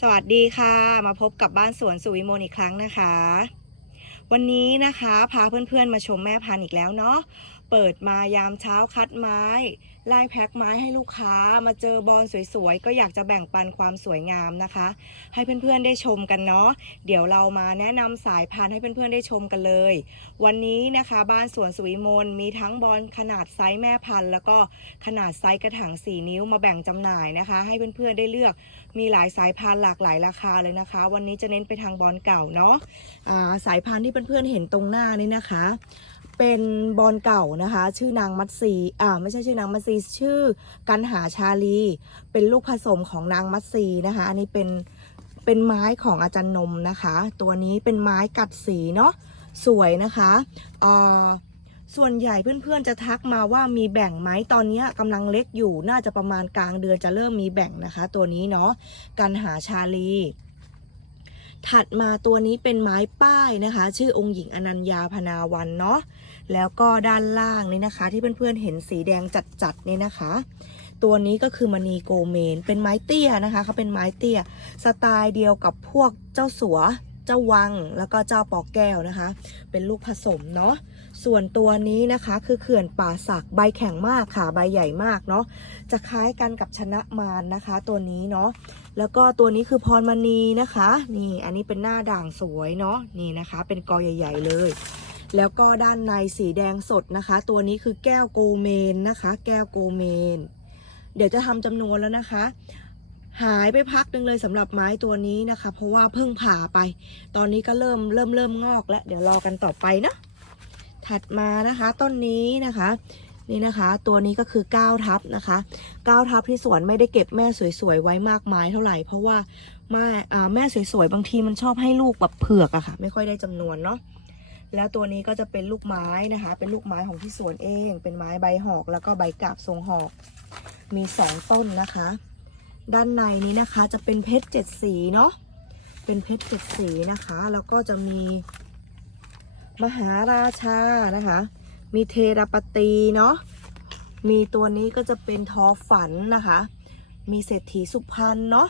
สวัสดีค่ะ มาพบกับบ้านสวนสุวิมลอีกครั้งนะคะ วันนี้นะคะ พาเพื่อนๆมาชมแม่พันธุ์อีกแล้วเนาะ เปิดมายามเช้าคัดไม้ ไล่แพ็คไม้ให้ลูกค้า มาเจอบอลสวยๆ ก็อยากจะแบ่งปันความสวยงามนะคะ ให้เพื่อนๆได้ชมกันเนาะ เดี๋ยวเรามาแนะนำสายพันธุ์ให้เพื่อนๆได้ชมกันเลย วันนี้นะคะบ้านสวนสุวิมลมีทั้งบอลขนาดไซส์แม่พันธุ์ แล้วก็ขนาดไซส์กระถาง4 นิ้วมาแบ่งจำหน่ายนะคะ ให้เพื่อนๆได้เลือก มีหลายสายพันธุ์หลากหลายราคาเลยนะคะ วันนี้จะเน้นไปทางบอลเก่าเนาะอ่าสายพันธุ์ที่เพื่อนๆเห็นตรงหน้านี่นะคะ เป็นบอลเก่านะคะ ชื่อนางมัตซีอ่าไม่ใช่ชื่อนางมัตซีชื่อกันหาชาลี เป็นลูกผสมของนางมัตซีนะคะ อันนี้เป็นเป็นไม้ของอาจารย์นมนะคะ ตัวนี้เป็นไม้กัดสีเนาะสวยนะคะอ่าส่วนใหญ่เพื่อนๆจะทักมาว่ามีแบ่งไหมตอนนี้กำลังเล็กอยู่น่าจะประมาณกลางเดือนจะเริ่มมีแบ่งนะคะ ตัวนี้เนาะกันหาชาลี ถัดมาตัวนี้เป็นไม้ป้ายนะคะ ชื่อองค์หญิงอนัญญาพนาวันเนาะแล้วก็ด้านล่างนี่นะคะ ที่เพื่อนๆเห็นสีแดงจัดๆนี่นะคะ ตัวนี้ก็คือมณีโกเมน เป็นไม้เตี้ยนะคะเขาเป็นไม้เตี้ย สไตล์เดียวกับพวกเจ้าสัว เจ้าวัง แล้วก็เจ้าปอกแก้วนะคะ เป็นลูกผสมเนาะส่วนตัวนี้นะคะคือเขื่อนป่าสักใบแข็งมากค่ะใบใหญ่มากเนาะจะคล้ายกันกับชนะมารนะคะ ตัวนี้เนาะ แล้วก็ตัวนี้คือพรมณีนะคะ นี่อันนี้เป็นหน้าด่างสวยเนาะนี่นะคะ เป็นกอใหญ่ ๆ เลย แล้วก็ด้านในสีแดงสดนะคะ ตัวนี้คือแก้วโกเมนนะคะ แก้วโกเมน เดี๋ยวจะทำจำนวนแล้วนะคะ หายไปพักหนึ่งเลยสำหรับไม้ตัวนี้นะคะ เพราะว่าเพิ่งผ่าไป ตอนนี้ก็เริ่มเริ่มเริ่มงอกแล้ว เดี๋ยวรอกันต่อไปนะถัดมานะคะ ต้นนี้นะคะ นี่นะคะ ตัวนี้ก็คือ9ทับนะคะ9ทับที่สวนไม่ได้เก็บแม่สวยๆไว้มากมายเท่าไหร่ เพราะว่าแม่อาแม่สวยๆบางทีมันชอบให้ลูกแบบเผือกอะค่ะ ไม่ค่อยได้จำนวนเนาะแล้วตัวนี้ก็จะเป็นลูกไม้นะคะ เป็นลูกไม้ของที่สวนเอง เป็นไม้ใบหอก แล้วก็ใบกาบทรงหอก มีสองต้นนะคะ ด้านในนี้นะคะจะเป็นเพชรเจ็ดสีเนาะ เป็นเพชรเจ็ดสีนะคะ แล้วก็จะมีมหาราชานะคะ มีเทราปตีเนาะมีตัวนี้ก็จะเป็นทอฝันนะคะ มีเศรษฐีสุพรรณเนาะ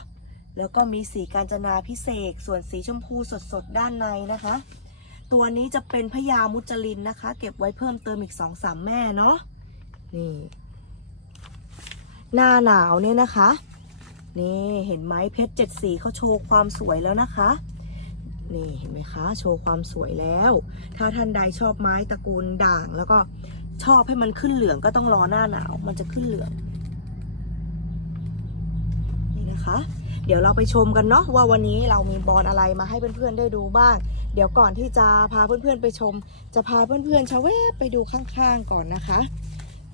แล้วก็มีสีการจนาพิเศษ ส่วนสีชมพูสดๆ ด้านในนะคะ ตัวนี้จะเป็นพญามุจลินนะคะ เก็บไว้เพิ่มเติมอีกสองสามแม่เนาะนี่หน้าหนาวเนี่ยนะคะ นี่เห็นไหมเพชรเจ็ดสีเขาโชว์ความสวยแล้วนะคะ นี่เห็นไหมคะโชว์ความสวยแล้ว ถ้าท่านใดชอบไม้ตระกูลด่าง แล้วก็ชอบให้มันขึ้นเหลืองก็ต้องรอหน้าหนาว มันจะขึ้นเหลืองนี่นะคะ เดี๋ยวเราไปชมกันเนาะว่าวันนี้เรามีบอลอะไรมาให้เพื่อนๆได้ดูบ้าง เดี๋ยวก่อนที่จะพาเพื่อนๆไปชม จะพาเพื่อนๆชาวเวบไปดูข้างๆก่อนนะคะ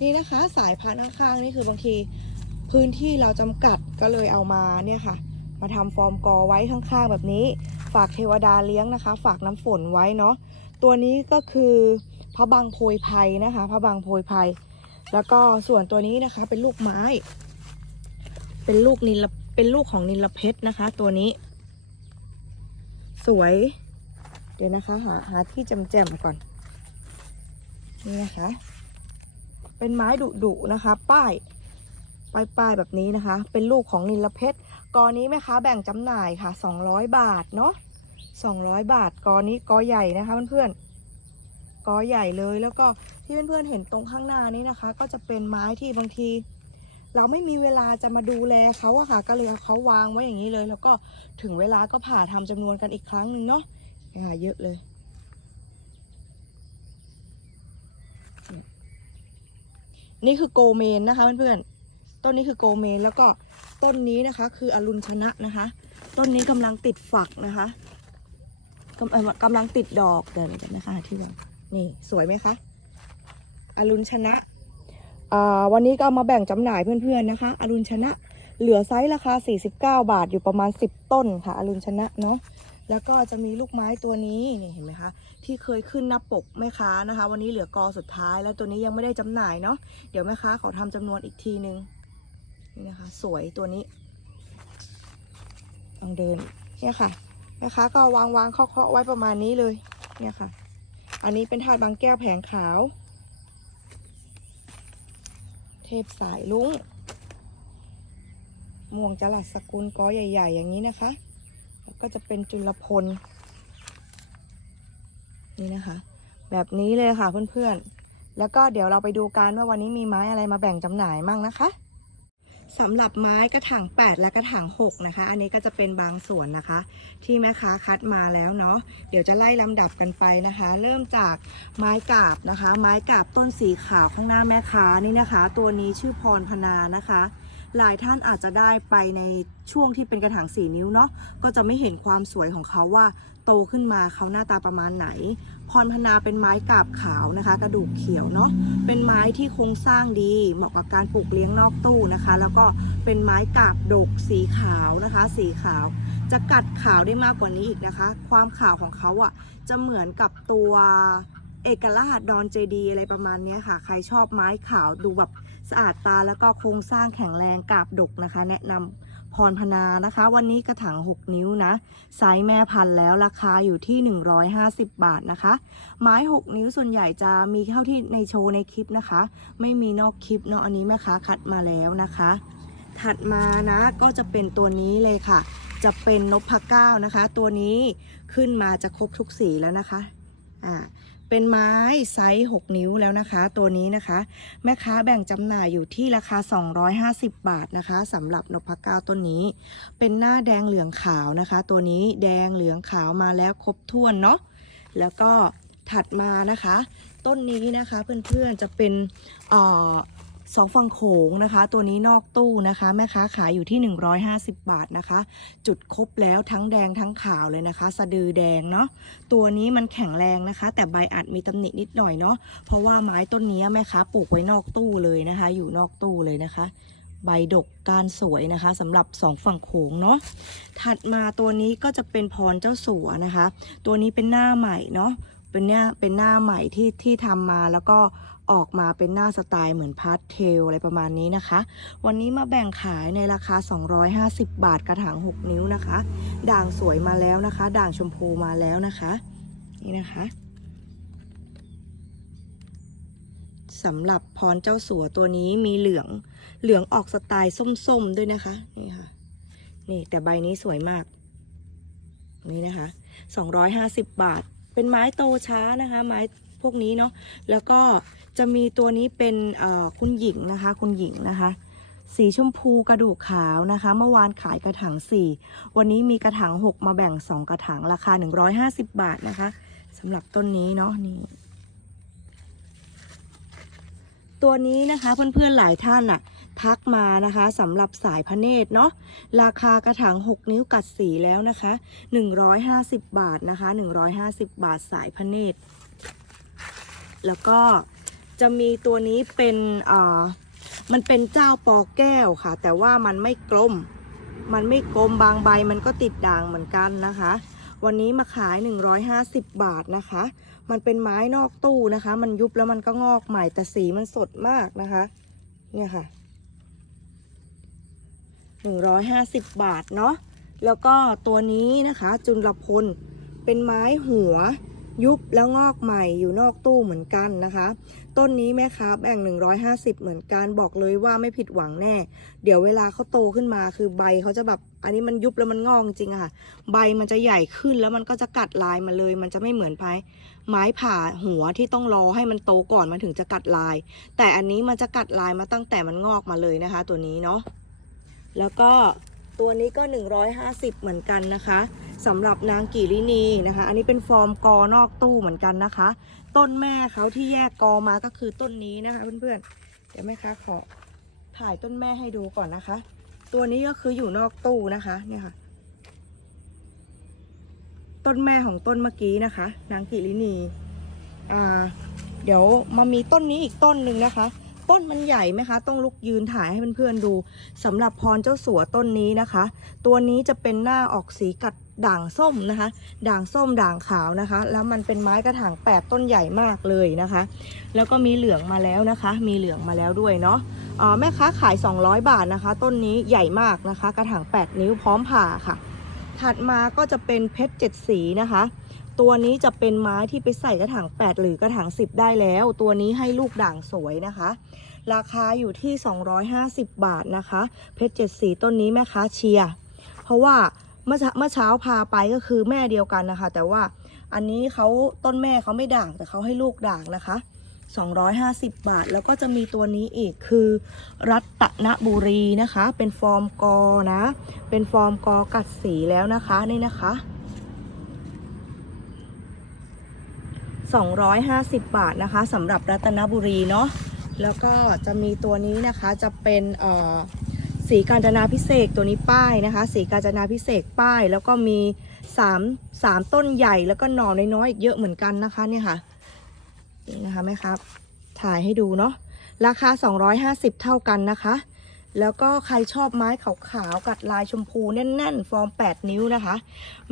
นี่นะคะ สายพันธุ์ข้างๆนี่คือบางทีพื้นที่เราจำกัดก็เลยเอามาเนี่ยค่ะ มาทำฟอร์มกอไว้ข้างๆแบบนี้ ฝากเทวดาเลี้ยงนะคะ ฝากน้ำฝนไว้เนาะตัวนี้ก็คือพระบางโพยไพรนะคะพระบางโพยไพรแล้วก็ส่วนตัวนี้นะคะเป็นลูกไม้ เป็นลูกนิลเป็นลูกของนิลเพชรนะคะ ตัวนี้ สวย เดี๋ยวนะคะ หาหาที่จำแจมก่อน นี่นะคะ เป็นไม้ดุดุนะคะ ป้ายป้ายป้ายแบบนี้นะคะ เป็นลูกของนิลเพชร กอนี้แม่ค้าแบ่งจำหน่ายค่ะ 200 บาทเนาะ200 บาทกอนี้กอใหญ่นะคะเพื่อนๆกอใหญ่เลยแล้วก็ที่เพื่อนๆเห็นตรงข้างหน้านี้นะคะ ก็จะเป็นไม้ที่บางที เราไม่มีเวลาจะมาดูแลเขาอะค่ะก็เลยเอาเขาวางไว้อย่างนี้เลย แล้วก็ถึงเวลาก็ผ่าทำจำนวนกันอีกครั้งหนึ่งเนาะเยเยอะเลยนี่คือโกเมนนะคะเพื่อนๆ ต้นนี้คือโกเมนแล้วก็ ต้นนี้นะคะ คืออรุณชนะนะคะ ต้นนี้กำลังติดฝักนะคะกำกำลังติดดอกเดี๋ยวเดี๋ยวนะคะที่วางนี่สวยไหมคะอรุณชนะอ่าวันนี้ก็เอามาแบ่งจำหน่ายเพื่อนๆนะคะ อรุณชนะ เหลือไซส์ราคา 49 บาทอยู่ประมาณ 10 ต้นค่ะ อรุณชนะเนาะแล้วก็จะมีลูกไม้ตัวนี้นี่เห็นไหมคะ ที่เคยขึ้นหน้าปกแม่ค้านะคะ วันนี้เหลือกอสุดท้าย แล้วตัวนี้ยังไม่ได้จำหน่ายเนาะเดี๋ยวแม่ค้าขอทำจำนวนอีกทีนึง นี่นะคะ สวยตัวนี้ลองเดินเนี่ยค่ะแม่ค้าก็วางวางๆเคาะๆไว้ประมาณนี้เลย เนี่ยค่ะ อันนี้เป็นถาดบางแก้วแผงขาว เทพสายลุงม่วงจรัสสกุลกอใหญ่ ๆ อย่างนี้นะคะ แล้วก็จะเป็นจุลพล นี่นะคะ แบบนี้เลยค่ะเพื่อนๆ แล้วก็เดี๋ยวเราไปดูกันว่าวันนี้มีไม้อะไรมาแบ่งจำหน่ายมั่งนะคะ สำหรับไม้กระถาง 8 และกระถาง 6 นะคะ อันนี้ก็จะเป็นบางส่วนนะคะ ที่แม่ค้าคัดมาแล้วเนาะ เดี๋ยวจะไล่ลำดับกันไปนะคะ เริ่มจากไม้กาบนะคะ ไม้กาบต้นสีขาวข้างหน้าแม่ค้านี่นะคะ ตัวนี้ชื่อพรพนานะคะ หลายท่านอาจจะได้ไปในช่วงที่เป็นกระถางสี่นิ้วเนาะ ก็จะไม่เห็นความสวยของเขาว่าโตขึ้นมาเขาหน้าตาประมาณไหน พรพนาเป็นไม้กาบขาวนะคะ กระดูกเขียวเนาะเป็นไม้ที่โครงสร้างดีเหมาะกับการปลูกเลี้ยงนอกตู้นะคะ แล้วก็เป็นไม้กาบดกสีขาวนะคะ สีขาว จะกัดขาวได้มากกว่านี้อีกนะคะ ความขาวของเขาอะจะเหมือนกับตัวเอกราชดอนเจดีอะไรประมาณนี้ค่ะ ใครชอบไม้ขาวดูแบบสะอาดตาแล้วก็โครงสร้างแข็งแรงกาบดกนะคะ แนะนำ พรพนานะคะ วันนี้กระถาง 6 นิ้วนะไซส์แม่พันธุ์แล้วราคาอยู่ที่ 150 บาทนะคะ ไม้ 6 นิ้วส่วนใหญ่จะมีเท่าที่ในโชว์ในคลิปนะคะ ไม่มีนอกคลิปเนาะอันนี้แม่ค้าคัดมาแล้วนะคะ ถัดมานะก็จะเป็นตัวนี้เลยค่ะ จะเป็นนพเก้านะคะ ตัวนี้ขึ้นมาจะครบทุกสีแล้วนะคะอ่า เป็นไม้ไซส์6นิ้วแล้วนะคะ ตัวนี้นะคะ แม่ค้าแบ่งจำหน่ายอยู่ที่ราคา 250 บาทนะคะสำหรับนพก้าต้นนี้ เป็นหน้าแดงเหลืองขาวนะคะ ตัวนี้แดงเหลืองขาวมาแล้วครบถ้วนเนาะแล้วก็ถัดมานะคะ ต้นนี้นะคะเพื่อนๆจะเป็นเอ่อ สองฝั่งโขงนะคะ ตัวนี้นอกตู้นะคะ แม่ค้าขายอยู่ที่ 150 บาทนะคะ จุดครบแล้วทั้งแดงทั้งขาวเลยนะคะ สะดือแดงเนาะตัวนี้มันแข็งแรงนะคะ แต่ใบอาจมีตำหนินิดหน่อยเนาะเพราะว่าไม้ต้นนี้แม่ค้าปลูกไว้นอกตู้เลยนะคะ อยู่นอกตู้เลยนะคะใบดกการสวยนะคะสำหรับสองฝั่งโขงเนาะถัดมาตัวนี้ก็จะเป็นพรเจ้าสัวนะคะ ตัวนี้เป็นหน้าใหม่เนาะเป็นเนี่ยเป็นหน้าใหม่ที่ที่ทำมาแล้วก็ ออกมาเป็นหน้าสไตล์เหมือนพาสเทลอะไรประมาณนี้นะคะ วันนี้มาแบ่งขายในราคา 250 บาทกระถาง 6 นิ้วนะคะ ด่างสวยมาแล้วนะคะ ด่างชมพูมาแล้วนะคะ นี่นะคะสำหรับพรเจ้าสัวตัวนี้มีเหลืองเหลืองออกสไตล์ส้มๆด้วยนะคะ นี่ค่ะ นี่แต่ใบนี้สวยมาก นี่นะคะ 250 บาท เป็นไม้โตช้านะคะ ไม้ พวกนี้เนาะแล้วก็จะมีตัวนี้เป็นคุณหญิงนะคะ คุณหญิงนะคะ สีชมพูกระดูกขาวนะคะ เมื่อวานขายกระถาง4 วันนี้มีกระถาง6 มาแบ่ง 2 กระถางราคา 150 บาทนะคะสำหรับต้นนี้เนาะนี่ตัวนี้นะคะเพื่อนๆหลายท่านอะทักมานะคะสำหรับสายพระเนตรเนาะราคากระถาง 6 นิ้วกัดสีแล้วนะคะ 150 บาทนะคะ 150 บาทสายพระเนตร แล้วก็จะมีตัวนี้เป็นเอ่อมันเป็นเจ้าปอแก้วค่ะ แต่ว่ามันไม่กลม มันไม่กลมบางใบมันก็ติดด่างเหมือนกันนะคะ วันนี้มาขาย 150 บาทนะคะ มันเป็นไม้นอกตู้นะคะ มันยุบแล้วมันก็งอกใหม่แต่สีมันสดมากนะคะ เนี่ยค่ะ 150 บาทเนาะแล้วก็ตัวนี้นะคะ จุลพลเป็นไม้หัว ยุบแล้วงอกใหม่อยู่นอกตู้เหมือนกันนะคะ ต้นนี้แม่ค้าแบ่ง 150 เหมือนกันบอกเลยว่าไม่ผิดหวังแน่ เดี๋ยวเวลาเขาโตขึ้นมาคือใบเขาจะแบบอันนี้มันยุบแล้วมันงอกจริงอะค่ะ ใบมันจะใหญ่ขึ้นแล้วมันก็จะกัดลายมาเลย มันจะไม่เหมือนไม้ไม้ผ่าหัวที่ต้องรอให้มันโตก่อนมันถึงจะกัดลาย แต่อันนี้มันจะกัดลายมาตั้งแต่มันงอกมาเลยนะคะ ตัวนี้เนาะแล้วก็ ตัวนี้ก็ 150 เหมือนกันนะคะสำหรับนางกิรินีนะคะ อันนี้เป็นฟอร์มกอนอกตู้เหมือนกันนะคะ ต้นแม่เขาที่แยกกอมาก็คือต้นนี้นะคะเพื่อนๆเดี๋ยวแม่ค้าขอถ่ายต้นแม่ให้ดูก่อนนะคะ ตัวนี้ก็คืออยู่นอกตู้นะคะเนี่ยค่ะ ต้นแม่ของต้นเมื่อกี้นะคะ นางกิรินีอ่าเดี๋ยวมามีต้นนี้อีกต้นหนึ่งนะคะ ต้นมันใหญ่ไหมคะ ต้องลุกยืนถ่ายให้เพื่อนๆดูสำหรับพรเจ้าสัวต้นนี้นะคะ ตัวนี้จะเป็นหน้าออกสีกัดด่างส้มนะคะ ด่างส้มด่างขาวนะคะ แล้วมันเป็นไม้กระถางแปดต้นใหญ่มากเลยนะคะ แล้วก็มีเหลืองมาแล้วนะคะ มีเหลืองมาแล้วด้วยเนาะอ่าแม่ค้าขาย 200 บาทนะคะ ต้นนี้ใหญ่มากนะคะ กระถาง 8 นิ้วพร้อมผ่าค่ะ ถัดมาก็จะเป็นเพชรเจ็ดสีนะคะ ตัวนี้จะเป็นไม้ที่ไปใส่กระถาง 8 หรือกระถาง 10 ได้แล้ว ตัวนี้ให้ลูกด่างสวยนะคะ ราคาอยู่ที่ 250 บาทนะคะ เพชรเจ็ดสีต้นนี้แม่ค้าเชียร์เพราะว่าเมื่อเช้าเมื่อเช้าพาไปก็คือแม่เดียวกันนะคะ แต่ว่าอันนี้เขาต้นแม่เขาไม่ด่างแต่เขาให้ลูกด่างนะคะ 250 บาท แล้วก็จะมีตัวนี้อีกคือ รัตนบุรีนะคะ เป็นฟอร์มกอนะ เป็นฟอร์มกอกัดสีแล้วนะคะนี่นะคะ 250 บาทนะคะสำหรับรัตนบุรีเนาะแล้วก็จะมีตัวนี้นะคะจะเป็นเอ่อสีกาญจนาพิเศษตัวนี้ป้ายนะคะ สีกาญจนาพิเศษป้าย แล้วก็มี3 3ต้นใหญ่แล้วก็หน่อน้อยๆอีกเยอะเหมือนกันนะคะเนี่ยค่ะนี่นะคะแม่ครับถ่ายให้ดูเนาะราคา 250 เท่ากันนะคะ แล้วก็ใครชอบไม้ขาวๆกัดลายชมพูแน่น ๆ ฟอร์ม 8 นิ้วนะคะ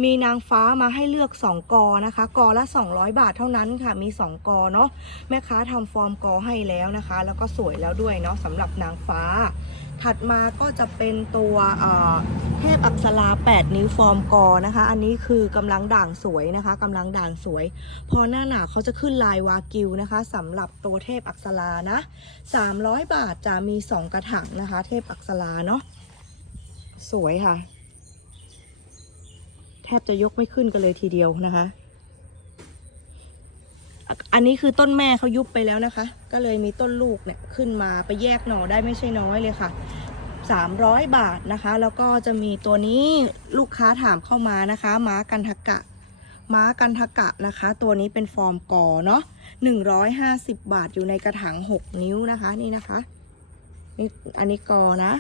มีนางฟ้ามาให้เลือก 2 กอนะคะ กอละ 200 บาทเท่านั้นค่ะ มี 2 กอเนาะ แม่ค้าทำฟอร์มกอให้แล้วนะคะ แล้วก็สวยแล้วด้วยเนาะสำหรับนางฟ้า ถัดมาก็จะเป็นตัวเทพอักษรา 8 นิ้วฟอร์มกอนะคะ อันนี้คือกำลังด่างสวยนะคะกำลังด่างสวย พอหน้าหนาวเขาจะขึ้นลายวากิวนะคะสำหรับตัวเทพอักษรานะ 300 บาทจะมี 2 กระถางนะคะ เทพอักษราเนาะสวยค่ะ แทบจะยกไม่ขึ้นกันเลยทีเดียวนะคะ อันนี้คือต้นแม่เขายุบไปแล้วนะคะ ก็เลยมีต้นลูกเนี่ยขึ้นมาไปแยกหน่อได้ไม่ใช่น้อยเลยค่ะ 300 บาทนะคะ แล้วก็จะมีตัวนี้ลูกค้าถามเข้ามานะคะม้ากันทกะม้ากันทกะนะคะ ตัวนี้เป็นฟอร์มกอเนาะ150 บาทอยู่ในกระถาง6 นิ้วนะคะนี่นะคะนี่อันนี้กอนะ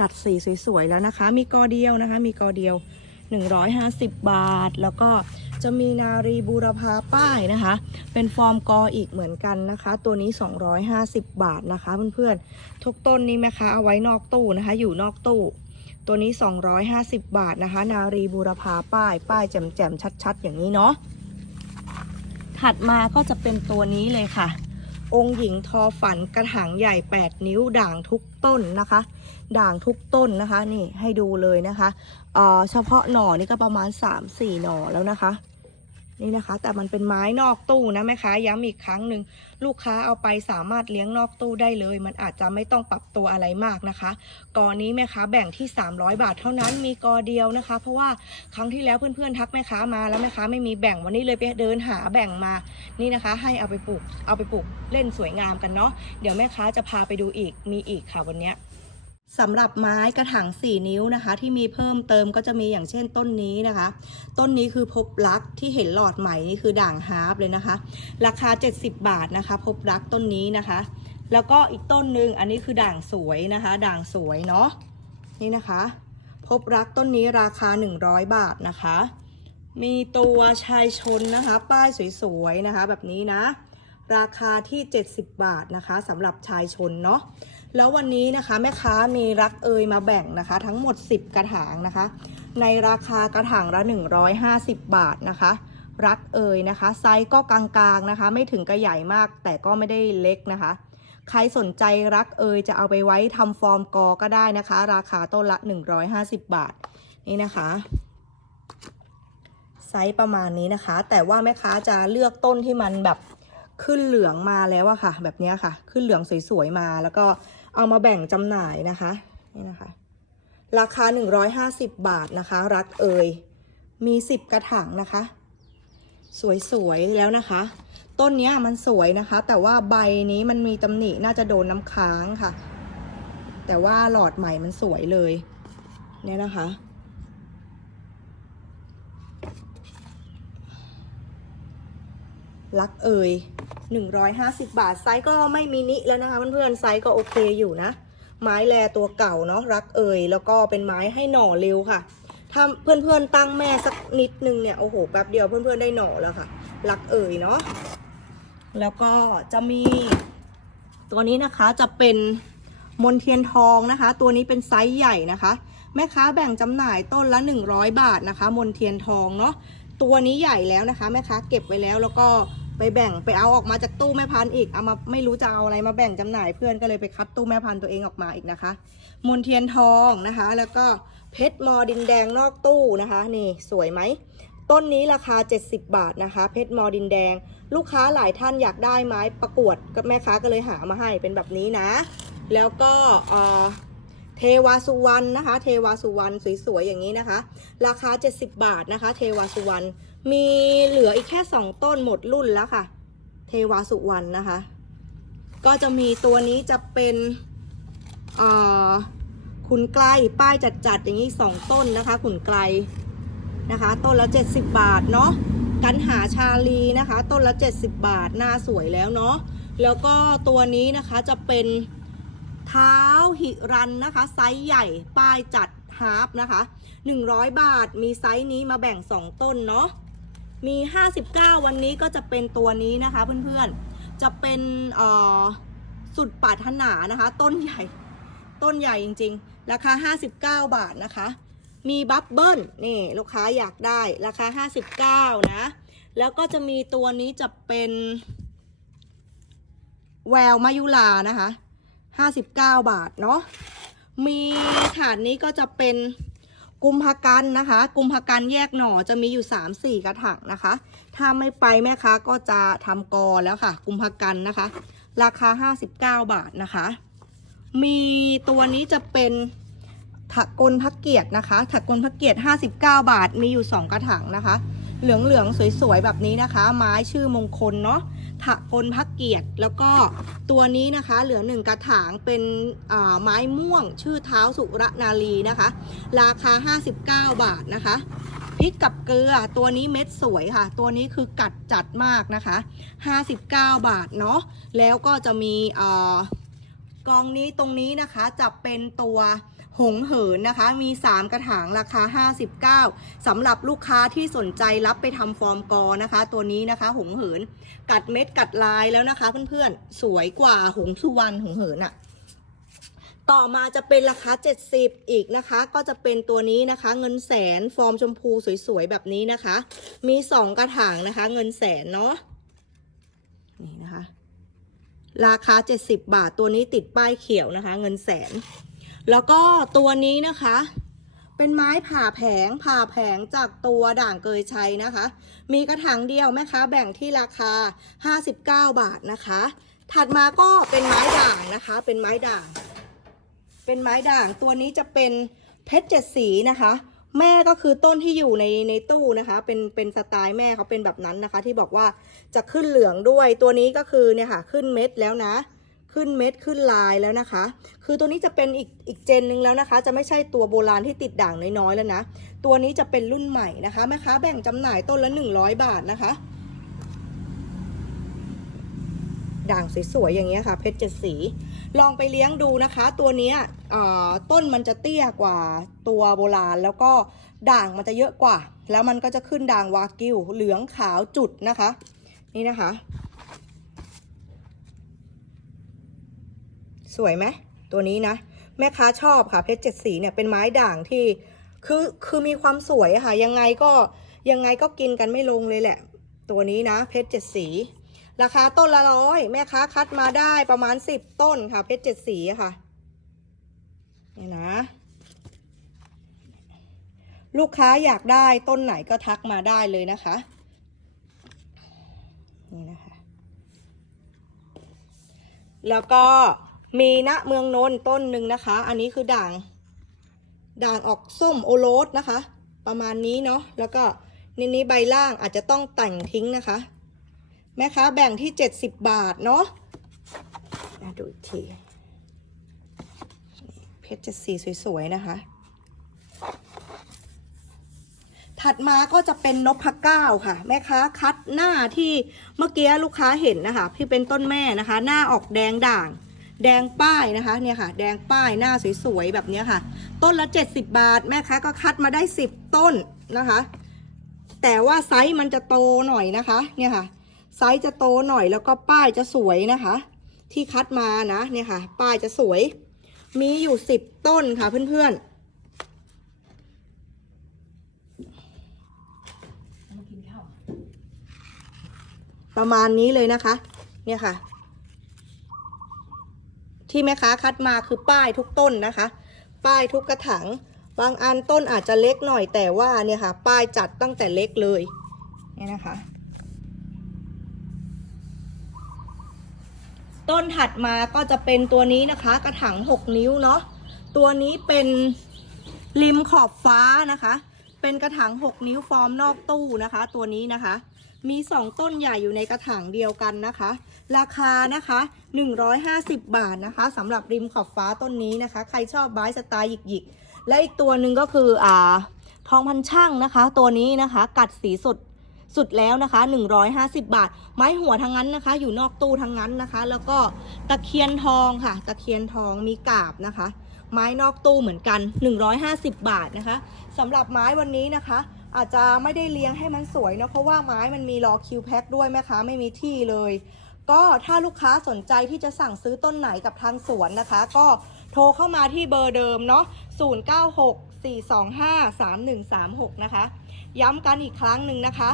กัดสีสวยๆแล้วนะคะ มีกอเดียวนะคะ มีกอเดียว 150 บาท แล้วก็จะมีนารีบูรพาป้ายนะคะ เป็นฟอร์มกออีกเหมือนกันนะคะ ตัวนี้ 250 บาทนะคะเพื่อนๆทุกต้นนี้แม่ค้าเอาไว้นอกตู้นะคะ อยู่นอกตู้ ตัวนี้ 250 บาทนะคะ นารีบูรพาป้ายป้ายแจ่มๆชัด ๆ อย่างนี้เนาะถัดมาก็จะเป็นตัวนี้เลยค่ะ องค์หญิงทอฝันกระถางใหญ่ 8 นิ้วด่างทุกต้นนะคะ ด่างทุกต้นนะคะ นี่ให้ดูเลยนะคะเเฉพาะหน่อนี่ก็ประมาณ 3-4 หน่อแล้วนะคะ นี่นะคะ แต่มันเป็นไม้นอกตู้นะแม่ค้าย้ำอีกครั้งหนึ่งลูกค้าเอาไปสามารถเลี้ยงนอกตู้ได้เลย มันอาจจะไม่ต้องปรับตัวอะไรมากนะคะกอนี้แม่ค้าแบ่งที่ 300 บาทเท่านั้นมีกอเดียวนะคะ เพราะว่าครั้งที่แล้วเพื่อนๆทักแม่ค้ามาแล้วแม่ค้าไม่มีแบ่งวันนี้เลยไปเดินหาแบ่งมานี่นะคะ ให้เอาไปปลูกเอาไปปลูกเล่นสวยงามกันเนาะเดี๋ยวแม่ค้าจะพาไปดูอีกมีอีกค่ะวันนี้ สำหรับไม้กระถาง4 นิ้วนะคะ ที่มีเพิ่มเติมก็จะมีอย่างเช่นต้นนี้นะคะ ต้นนี้คือพบรักที่เห็นหลอดใหม่นี่คือด่างฮาร์ปเลยนะคะ ราคา 70 บาทนะคะ พบรักต้นนี้นะคะ แล้วก็อีกต้นหนึ่งอันนี้คือด่างสวยนะคะ ด่างสวยเนาะนี่นะคะ พบรักต้นนี้ราคา 100 บาทนะคะ มีตัวชายชนนะคะ ป้ายสวยๆนะคะ แบบนี้นะ ราคาที่ 70 บาทนะคะสำหรับชายชนเนาะ แล้ววันนี้นะคะแม่ค้ามีรักเอยมาแบ่งนะคะ ทั้งหมด 10 กระถางนะคะ ในราคากระถางละ 150 บาทนะคะ รักเอยนะคะ ไซส์ก็กลางๆนะคะ ไม่ถึงกระใหญ่มากแต่ก็ไม่ได้เล็กนะคะ ใครสนใจรักเอยจะเอาไปไว้ทำฟอร์มกอก็ได้นะคะ ราคาต้นละ 150 บาท นี่นะคะ ไซส์ประมาณนี้นะคะ แต่ว่าแม่ค้าจะเลือกต้นที่มันแบบขึ้นเหลืองมาแล้วอะค่ะ แบบนี้ค่ะ ขึ้นเหลืองสวยๆมาแล้วก็ เอามาแบ่งจำหน่ายนะคะนี่นะคะ ราคา 150 บาทนะคะ รักเอยมี 10 กระถางนะคะ สวยๆแล้วนะคะ ต้นนี้มันสวยนะคะ แต่ว่าใบนี้มันมีตำหนิน่าจะโดนน้ำค้างค่ะ แต่ว่าหลอดใหม่มันสวยเลยเนี่ยนะคะรักเอ่ย 150 บาท ไซส์ก็ไม่มินิแล้วนะคะเพื่อนๆ ไซส์ก็โอเคอยู่นะ ไม้แลตัวเก่าเนาะรักเอ่ยแล้วก็เป็นไม้ให้หน่อเร็วค่ะถ้าเพื่อนๆตั้งแม่สักนิดนึงเนี่ยโอ้โหแป๊บเดียวเพื่อนๆได้หน่อแล้วค่ะ รักเอ่ยเนาะแล้วก็จะมี ตัวนี้นะคะจะเป็นมนเทียนทองนะคะ ตัวนี้เป็นไซส์ใหญ่นะคะ แม่ค้าแบ่งจำหน่ายต้นละ 100 บาทนะคะ มนเทียนทองเนาะตัวนี้ใหญ่แล้วนะคะ แม่ค้าเก็บไว้แล้วแล้วก็ ไปแบ่งไปเอาออกมาจากตู้แม่พันธุ์อีกเอามาไม่รู้จะเอาอะไรมาแบ่งจำหน่ายเพื่อนก็เลยไปคัดตู้แม่พันธุ์ตัวเองออกมาอีกนะคะ มนเทียนทองนะคะ แล้วก็เพชรมอดินแดงนอกตู้นะคะ นี่สวยไหมต้นนี้ราคา 70 บาทนะคะ เพชรมอดินแดง ลูกค้าหลายท่านอยากได้ไม้ประกวดก็แม่ค้าก็เลยหามาให้เป็นแบบนี้นะ แล้วก็เอ่อเทวาสุวรรณนะคะ เทวาสุวรรณสวยๆอย่างนี้นะคะ ราคา 70 บาทนะคะ เทวาสุวรรณ มีเหลืออีกแค่2ต้นหมดรุ่นแล้วค่ะ เทวาสุวรรณนะคะ ก็จะมีตัวนี้จะเป็นขุนไกลป้ายจัดๆ อย่างนี้2ต้นนะคะ ขุนไกลนะคะ ต้นละ 70 บาทเนาะกันหาชาลีนะคะ ต้นละ 70 บาทหน้าสวยแล้วเนาะแล้วก็ตัวนี้นะคะจะเป็นเท้าหิรันนะคะ ไซส์ใหญ่ป้ายจัดฮาร์ปนะคะ 100 บาทมีไซส์นี้มาแบ่ง 2 ต้นเนาะ มี 59 วันนี้ก็จะเป็นตัวนี้นะคะเพื่อนๆ จะเป็นสุดปรารถนานะคะ ต้นใหญ่ ต้นใหญ่จริงๆ ราคา 59 บาทนะคะ มีบับเบิ้ลนี่ลูกค้าอยากได้ราคา 59 นะ แล้วก็จะมีตัวนี้จะเป็นแววมายุลานะคะ 59 บาทเนาะ มีถาดนี้ก็จะเป็น กุมภกันนะคะ กุมภกันแยกหน่อจะมีอยู่ 3-4 กระถางนะคะ ถ้าไม่ไปแม่ค้าก็จะทำกอแล้วค่ะ กุมภกันนะคะ ราคา 59 บาทนะคะ มีตัวนี้จะเป็นถักกลพักเกียรตินะคะถักกลพักเกียรติ59 บาทมีอยู่ 2 กระถางนะคะ เหลืองๆสวยๆแบบนี้นะคะ ไม้ชื่อมงคลเนาะถักลพักเกียรติแล้วก็ตัวนี้นะคะ เหลือหนึ่งกระถางเป็นไม้ม่วง ชื่อเท้าสุรนารีนะคะ ราคา 59 บาทนะคะพริกกับเกลือตัวนี้เม็ดสวยค่ะ ตัวนี้คือกัดจัดมากนะคะ 59 บาทเนาะแล้วก็จะมีกองนี้ตรงนี้นะคะจะเป็นตัว หงเหินนะคะ มี 3 กระถางราคา 59สำหรับลูกค้าที่สนใจรับไปทำฟอร์มกอนะคะ ตัวนี้นะคะ หงเหิน กัดเม็ดกัดลายแล้วนะคะเพื่อนๆ สวยกว่าหงสุวรรณหงเหินอะต่อมาจะเป็นราคา 70 อีกนะคะ ก็จะเป็นตัวนี้นะคะ เงินแสนฟอร์มชมพูสวยๆแบบนี้นะคะ มี 2 กระถางนะคะ เงินแสนเนาะนี่นะคะ ราคา 70 บาทตัวนี้ติดป้ายเขียวนะคะ เงินแสน แล้วก็ตัวนี้นะคะ เป็นไม้ผ่าแผงผ่าแผงจากตัวด่างเกยชัยนะคะ มีกระถางเดียวแม่ค้าแบ่งที่ราคา 59 บาทนะคะ ถัดมาก็เป็นไม้ด่างนะคะ เป็นไม้ด่าง เป็นไม้ด่างตัวนี้จะเป็นเพชรเจ็ดสีนะคะแม่ก็คือต้นที่อยู่ในในตู้นะคะ เป็นเป็นสไตล์แม่เขาเป็นแบบนั้นนะคะ ที่บอกว่าจะขึ้นเหลืองด้วยตัวนี้ก็คือเนี่ยค่ะ ขึ้นเม็ดแล้วนะ ขึ้นเม็ดขึ้นลายแล้วนะคะ คือตัวนี้จะเป็นอีกอีกเจนหนึ่งแล้วนะคะ จะไม่ใช่ตัวโบราณที่ติดด่างน้อยๆแล้วนะ ตัวนี้จะเป็นรุ่นใหม่นะคะแม่ค้าแบ่งจำหน่ายต้นละ 100 บาทนะคะ ด่างสวยๆอย่างเงี้ยค่ะ เพชรเจ็ดสี ลองไปเลี้ยงดูนะคะ ตัวนี้ต้นมันจะเตี้ยกว่าตัวโบราณแล้วก็ด่างมันจะเยอะกว่า แล้วมันก็จะขึ้นด่างวากิวเหลืองขาวจุดนะคะ นี่นะคะ สวยไหมตัวนี้นะ แม่ค้าชอบค่ะเพชรเจ็ดสีเนี่ยเป็นไม้ด่างที่คือคือมีความสวยอะค่ะ ยังไงก็ยังไงก็กินกันไม่ลงเลยแหละ ตัวนี้นะ เพชรเจ็ดสี ราคาต้นละร้อยแม่ค้าคัดมาได้ประมาณสิบต้นค่ะ เพชรเจ็ดสีอะค่ะนี่นะ ลูกค้าอยากได้ต้นไหนก็ทักมาได้เลยนะคะนี่นะคะ แล้วก็ มีณเมืองนนต้นหนึ่งนะคะ อันนี้คือด่าง ด่างออกส้มโอโรสนะคะ ประมาณนี้เนาะแล้วก็ในนี้ใบล่างอาจจะต้องแต่งทิ้งนะคะ แม่ค้าแบ่งที่ 70 บาทเนาะมาดูอีกทีเพชรจะสีสวยๆนะคะ ถัดมาก็จะเป็นนพเก้าค่ะ แม่ค้าคัดหน้าที่เมื่อกี้ลูกค้าเห็นนะคะ ที่เป็นต้นแม่นะคะ หน้าออกแดงด่าง แดงป้ายนะคะเนี่ยค่ะ แดงป้ายหน้าสวยๆแบบนี้ค่ะ ต้นละ 70 บาท แม่ค้าก็คัดมาได้ 10 ต้นนะคะ แต่ว่าไซส์มันจะโตหน่อยนะคะเนี่ยค่ะ ไซส์จะโตหน่อยแล้วก็ป้ายจะสวยนะคะ ที่คัดมานะเนี่ยค่ะ ป้ายจะสวย มีอยู่ 10 ต้นค่ะเพื่อนๆประมาณนี้เลยนะคะ เนี่ยค่ะ ที่แม่ค้าคัดมาคือป้ายทุกต้นนะคะ ป้ายทุกกระถางบางอันต้นอาจจะเล็กหน่อยแต่ว่าเนี่ยค่ะ ป้ายจัดตั้งแต่เล็กเลยเนี่ยนะคะ ต้นถัดมาก็จะเป็นตัวนี้นะคะ กระถาง6 นิ้วเนาะตัวนี้เป็นริมขอบฟ้านะคะ เป็นกระถาง6 นิ้วฟอร์มนอกตู้นะคะ ตัวนี้นะคะ มี 2 ต้นใหญ่อยู่ในกระถางเดียวกันนะคะ ราคานะคะ 150 บาทนะคะสำหรับริมขอบฟ้าต้นนี้นะคะ ใครชอบไม้สไตล์หยิกๆ และอีกตัวหนึ่งก็คืออ่าทองพันช่างนะคะ ตัวนี้นะคะ กัดสีสดสุดแล้วนะคะ 150 บาท ไม้หัวทั้งนั้นนะคะ อยู่นอกตู้ทั้งนั้นนะคะ แล้วก็ตะเคียนทองค่ะ ตะเคียนทองมีกาบนะคะ ไม้นอกตู้เหมือนกัน 150 บาทนะคะสำหรับไม้วันนี้นะคะ อาจจะไม่ได้เลี้ยงให้มันสวยเนาะเพราะว่าไม้มันมีรอคิวแพ็คด้วยแม่ค้าไม่มีที่เลย ก็ถ้าลูกค้าสนใจที่จะสั่งซื้อต้นไหนกับทางสวนนะคะ ก็โทรเข้ามาที่เบอร์เดิมเนาะ096 425 3136 นะคะ ย้ำกันอีกครั้งหนึ่งนะคะ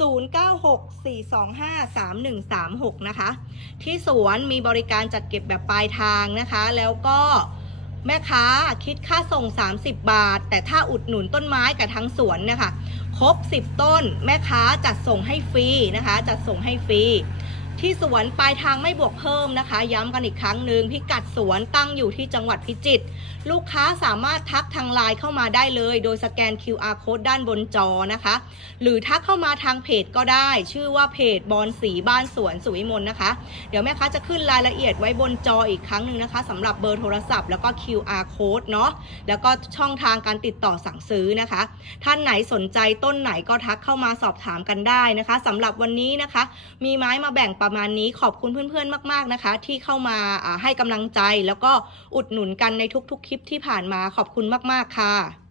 0964253136 นะคะ ที่สวนมีบริการจัดเก็บแบบปลายทางนะคะ แล้วก็ แม่ค้าคิดค่าส่ง 30 บาท แต่ถ้าอุดหนุนต้นไม้กับทั้งสวนเนะคะครบ 10 ต้น แม่ค้าจัดส่งให้ฟรีนะคะ จัดส่งให้ฟรี ที่สวนปลายทางไม่บวกเพิ่มนะคะ ย้ำกันอีกครั้งหนึ่งพิกัดสวนตั้งอยู่ที่จังหวัดพิจิตรลูกค้าสามารถทักทางไลน์เข้ามาได้เลย โดยสแกน QR code ด้านบนจอนะคะ หรือทักเข้ามาทางเพจก็ได้ ชื่อว่าเพจบอนสีบ้านสวนสุวิมลนะคะ เดี๋ยวแม่ค้าจะขึ้นรายละเอียดไว้บนจออีกครั้งหนึ่งนะคะสำหรับเบอร์โทรศัพท์แล้วก็ QR code เนาะแล้วก็ช่องทางการติดต่อสั่งซื้อนะคะ ท่านไหนสนใจต้นไหนก็ทักเข้ามาสอบถามกันได้นะคะสำหรับวันนี้นะคะ มีไม้มาแบ่งประมาณนี้ขอบคุณเพื่อนๆมาก ๆนะคะ ที่เข้ามาให้กำลังใจแล้วก็อุดหนุนกันในทุกๆคลิปที่ผ่านมาขอบคุณมากๆค่ะ